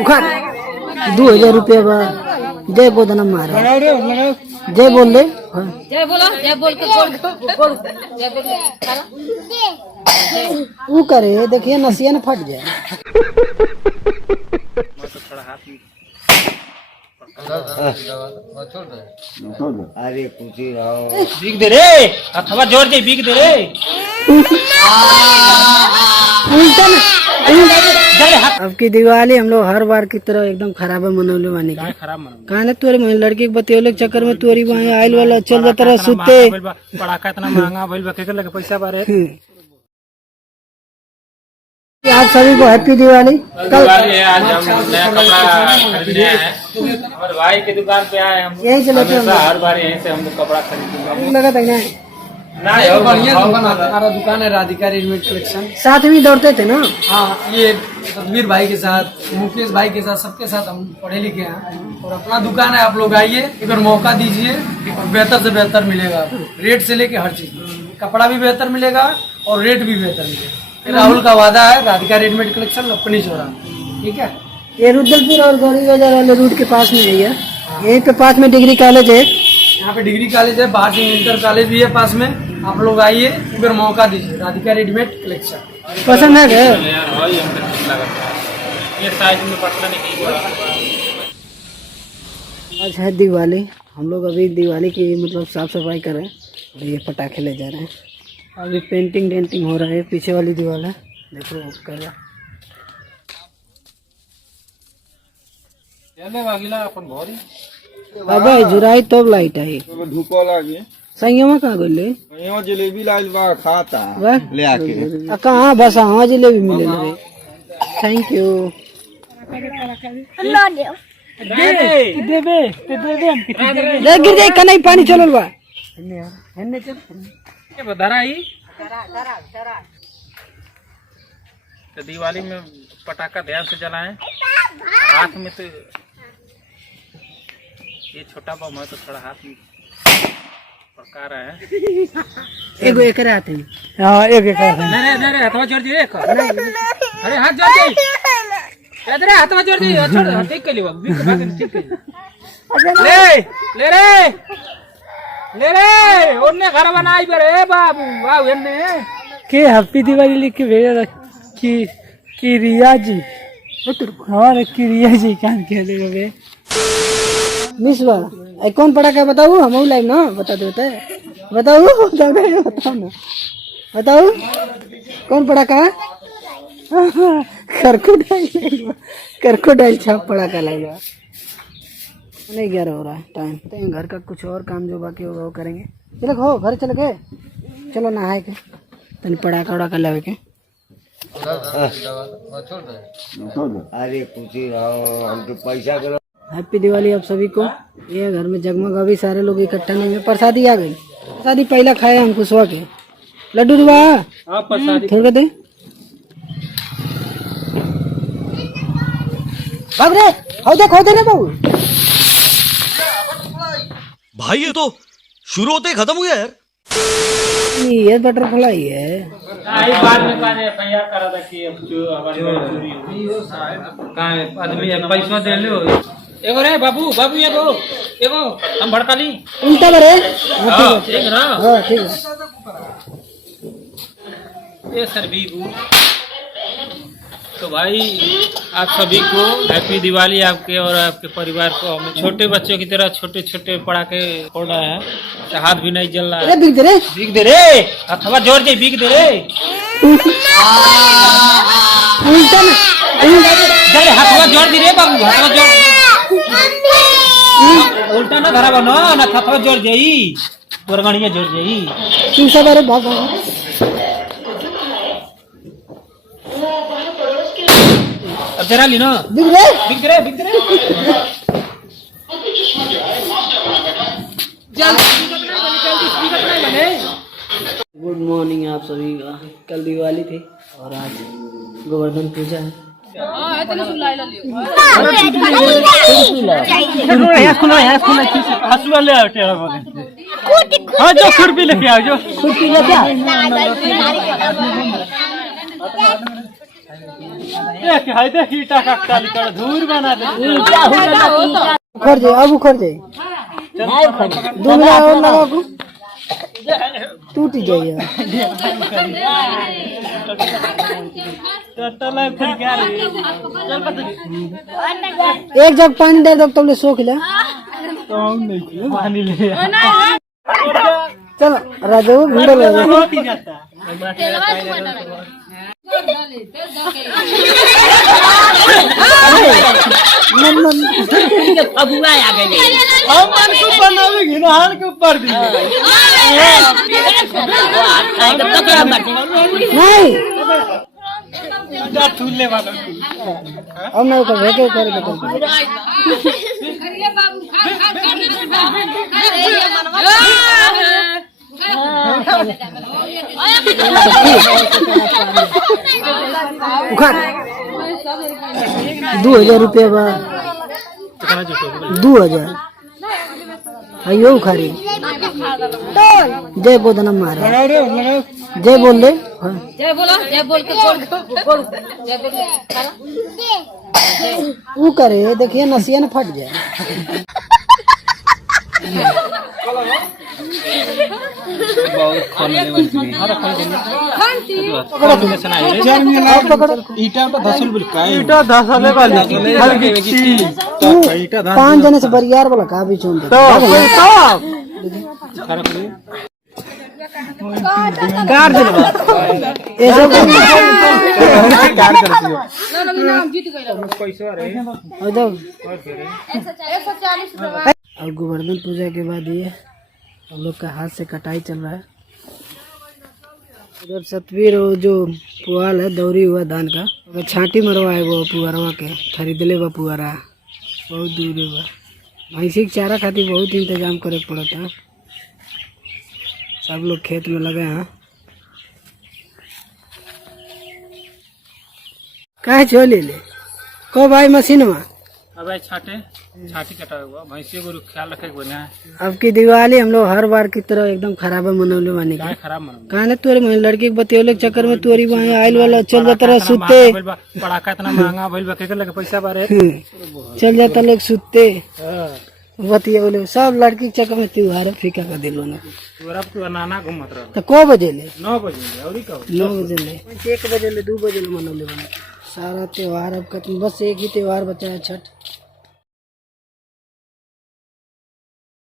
उखाड़ 2000 रुपया बा। जय बोधना मारा जय बोल दे जय बोलो जय बोल के बोल जय बोल वो करे देखिए नसिया न फट जाए। अरे पूछी रहो बीक दे रे अथवा जोर दे बीक दे रे अब की दिवाली हम लोग हर बार की तरह एकदम खराब मनौले वानी का खराब मन कहा तोरे लड़की के बतियोले के चक्कर में तोरी वहाँ आयल वाला चल जाता रहा सुते। पड़ाका इतना महंगा भइल बा केकर लगे पैसा बारे। आप सभी को हैप्पी दिवाली। कल आज हम नया कपड़ा खरीदने आए हैं हमारे भाई की दुकान पे आए हम यहीं से लेते हैं हर बार यहीं से हम लोग कपड़ा खरीदते लगा था ना बढ़िया दुकान है। हमारा दुकान है राधिका रेडीमेड कलेक्शन। साथ में दौड़ते थे ना। हाँ ये तदवीर भाई के साथ मुकेश भाई के साथ सबके साथ हम पढ़े लिखे हैं और अपना दुकान है। आप लोग आइए एक बार मौका दीजिए और बेहतर से बेहतर मिलेगा रेट से लेके हर चीज। कपड़ा भी बेहतर मिलेगा और रेट भी बेहतर मिलेगा। राहुल का वादा है राधिका रेडीमेड कलेक्शन लपनी चौरा। ठीक है ये रुद्रपुर और गौरी बाजार वाले रूट के पास में है ये। यहीं पे पास में डिग्री कॉलेज है। यहाँ पे डिग्री कॉलेज है बाहर से इंटर कॉलेज भी है पास में। आप लोग आइए एक बार मौका दीजिए राधिका रेडीमेड कलेक्शन। पसंद है क्या? ये साइज में पटना नहीं आज है दिवाली। हम लोग अभी दिवाली की मतलब साफ सफाई कर रहे हैं और ये पटाखे ले जा रहे हैं। अभी पेंटिंग डेंटिंग हो रहा है। पीछे वाली दीवार है देखो कर रहा बाबा जुराई तब लाइट आई धूपो लागे संयमा कहाँ गोले यहाँ जलेबी लाइल बा खाता ले आके कहाँ बस हाँ जलेबी मिले लगे। थैंक यू ले गिर जाए कनाई पानी चलो बा तो दिवाली में पटाखा ध्यान से जलाएं। हाथ में तो ये छोटा बम है तो थोड़ा हाथ में पका रहा है। एगो एक आते हैं। हाँ एक नहीं हाथवा जोड़ दिए अरे हाथ जोड़ दिए इधर हाथवा जोड़ दिए छोड़ ठीक कर लियो ठीक कर ले रे ओन्ने घर बनाई बे बाबू वाह एन्ने के हैप्पी दिवाली लिख के भेजा कि रिया जी हमारे की रिया जी कान खेले बे मिसवा कौन पड़ा क्या बताओ हम लाइव ना बता दो बताओ बताओ ना बताओ कौन पड़ा का करकोडाइल छाप पड़ा का लगेगा। नहीं 11 हो रहा है टाइम तो घर का कुछ और काम जो बाकी होगा वो करेंगे। चलो हो घर चल गए चलो नहाए के तनी पड़ाका उड़ाका लगे के। अरे पूछी रहो हम तो पैसा करो। हैप्पी दिवाली आप सभी को। ये घर में जगमग अभी सारे लोग इकट्ठा नहीं है। प्रसादी आ गई। प्रसादी पहला खाए हम कुशवा के लड्डू दुआ थोड़ा दे भाग रे हो दे रे बाबू भाई ये तो शुरू होते ही खत्म हुआ यार। ये बटरफ्लाई है। बाद में तैयार करा था कि जो हमारी चोरी हुई आदमी पैसा दे लो एगो रे बाबू एगो हम भड़का ली उल्टा बरे ठीक ना ठीक है। ये सर बीबू तो भाई आप सभी को हैप्पी दिवाली आपके और आपके परिवार को। हम छोटे बच्चों की तरह छोटे छोटे पटाखे फोड़ रहे हैं। हाथ भी नहीं जल रहा है। बीक दे रे अथवा जोर दे बीक दे रे हाथवा जोड़ दी रे बाबू हाथवा जोड़ उल्टा ना धरा बनो ना हाथवा जोड़ जाई पुरगणिया जोड़ जाई अब जरा ली ना बिक रे गुड मॉर्निंग आप सभी का। कल दिवाली थी और आज गोवर्धन पूजा है। जो खुरपी लेके आओ जो खुरपी लेके आओ उखड़ जाए, अब उखड़ जाए। 2 मिनट और लगाओ को टूट ही जाइए। एक जग पानी डाल दो तुमने सोख लिया। चलो राजा घूमने लगे। अब मैं कर उखाड़ 2000 रुपया बा 2000 अयो उखाड़ी जय बोधना मारे जय बोल दे। जय बोलो, जय बोल के बोल जय बोल वो करे देखिए नसिया न फट जाए। ईटा 5 जने से बरियार वाला का भी चुन दे। कार दे ये सब कार करती है। और गोवर्धन पूजा के बाद ये हम लोग का हाथ से कटाई चल रहा है। उधर सतवीर वो जो पुआल है दौरी हुआ धान का अगर छांटी मरवाए वो पुअरवा के खरीद ले वो पुअरा बहुत दूर है। भैंसी के चारा खातिर बहुत इंतजाम करे पड़ता है। सब लोग खेत में लगे हैं। काहे चले ले को भाई मशीन में अब छाटी कटा हुआ भैंसियों को ख्याल रखे बढ़िया है। अब की दिवाली हम लोग हर बार की तरह एकदम खराब मनौले बानी का खराब मन कहा तोरे लड़की के बतियोले के चक्कर में तोरी वहाँ आयल वाला चल जाता रहा सुते पड़ाका इतना महंगा भइल बा केकर लगे पैसा बारे चल जाता लोग सुते बतियोले सब लड़की के चक्कर में त्योहार फीका कर दिल बना तू नाना घूमत रह तो को बजे ले 9 बजे और 9 बजे ले 1 बजे ले 2 बजे ले मनौले बना सारा त्योहार अब खत्म। बस एक ही त्योहार बचा है छठ।